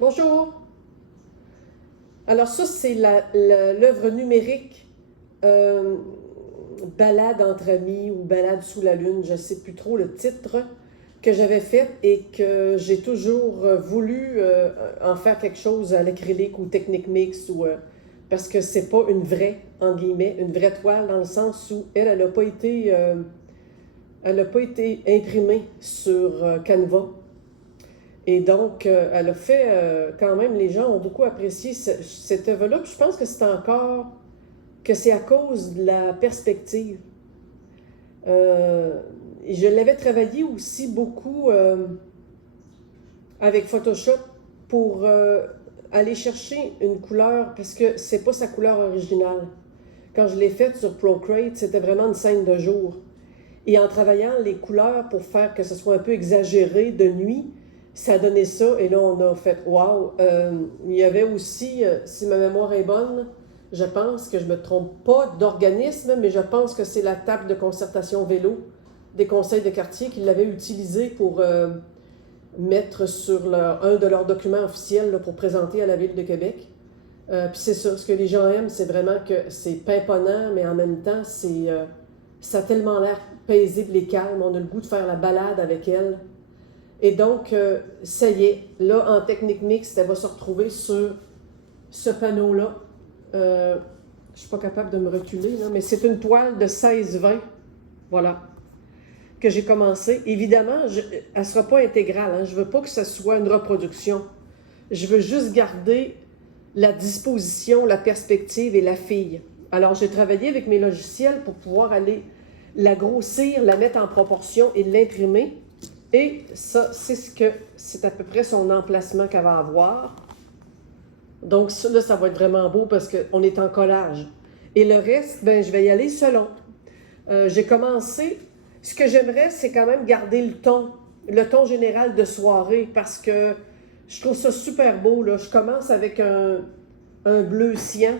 Bonjour. Alors ça, c'est l'œuvre numérique euh, Balade entre amis ou Balade sous la lune, je ne sais plus trop le titre que j'avais fait et que j'ai toujours voulu en faire quelque chose à l'acrylique ou Technic Mix parce que c'est pas une vraie, en guillemets, une vraie toile dans le sens où elle a pas été imprimée sur Canva. Et donc, elle a fait, quand même, les gens ont beaucoup apprécié cette œuvre-là. Puis je pense que que c'est à cause de la perspective. Et je l'avais travaillé aussi beaucoup avec Photoshop pour aller chercher une couleur, parce que c'est pas sa couleur originale. Quand je l'ai faite sur Procreate, c'était vraiment une scène de jour. Et en travaillant les couleurs pour faire que ce soit un peu exagéré de nuit, ça a donné ça. Et là, on a fait wow. Il y avait aussi, si ma mémoire est bonne, je pense que je me trompe pas d'organisme, mais je pense que c'est la table de concertation vélo des conseils de quartier qui l'avait utilisé pour mettre sur un de leurs documents officiels là, pour présenter à la Ville de Québec. Puis c'est ça, ce que les gens aiment, c'est vraiment que c'est pimponnant, mais en même temps, ça a tellement l'air paisible et calme. On a le goût de faire la balade avec elle. Et donc, ça y est, là, en technique mixte, elle va se retrouver sur ce panneau-là. Je ne suis pas capable de me reculer, là, mais c'est une toile de 16-20, voilà, que j'ai commencé. Évidemment, elle ne sera pas intégrale. Hein. Je ne veux pas que ce soit une reproduction. Je veux juste garder la disposition, la perspective et la fille. Alors, j'ai travaillé avec mes logiciels pour pouvoir aller la grossir, la mettre en proportion et l'imprimer. Et ça, c'est à peu près son emplacement qu'elle va avoir. Donc là, ça va être vraiment beau parce qu'on est en collage. Et le reste, ben, je vais y aller selon. J'ai commencé. Ce que j'aimerais, c'est quand même garder le ton général de soirée, parce que je trouve ça super beau. Là. Je commence avec un bleu cyan.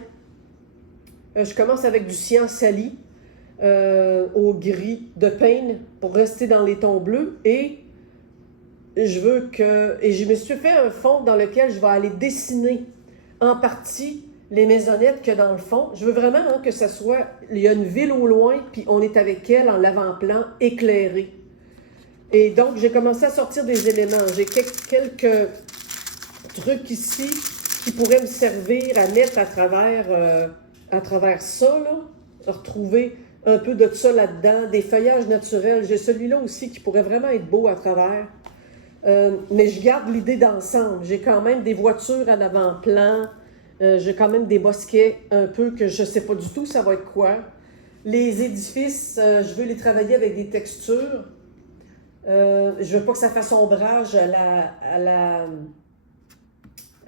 Je commence avec du cyan sali au gris de Payne pour rester dans les tons bleus. Et je me suis fait un fond dans lequel je vais aller dessiner en partie les maisonnettes que dans le fond. Je veux vraiment que ça soit, il y a une ville au loin, puis on est avec elle en l'avant-plan éclairé. Et donc, j'ai commencé à sortir des éléments. J'ai quelques trucs ici qui pourraient me servir à mettre à travers ça, là, retrouver un peu de ça là-dedans, des feuillages naturels. J'ai celui-là aussi qui pourrait vraiment être beau à travers. Mais je garde l'idée d'ensemble. J'ai quand même des voitures à l'avant-plan. J'ai quand même des bosquets un peu que je ne sais pas du tout ça va être quoi. Les édifices, je veux les travailler avec des textures. Je veux pas que ça fasse ombrage à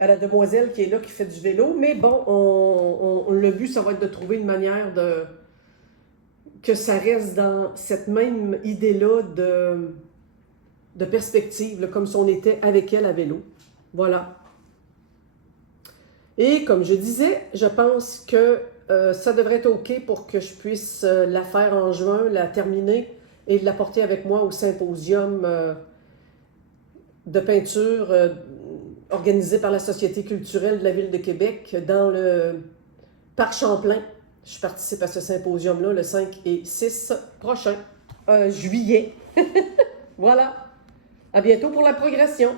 la demoiselle qui est là, qui fait du vélo. Mais bon, le but, ça va être de trouver une manière que ça reste dans cette même idée-là de perspective, là, comme si on était avec elle à vélo. Voilà. Et comme je disais, je pense que ça devrait être OK pour que je puisse la faire en juin, la terminer et la porter avec moi au symposium de peinture organisé par la Société culturelle de la Ville de Québec dans le Parc Champlain. Je participe à ce symposium-là le 5 et 6 prochain, juillet. Voilà. À bientôt pour la progression.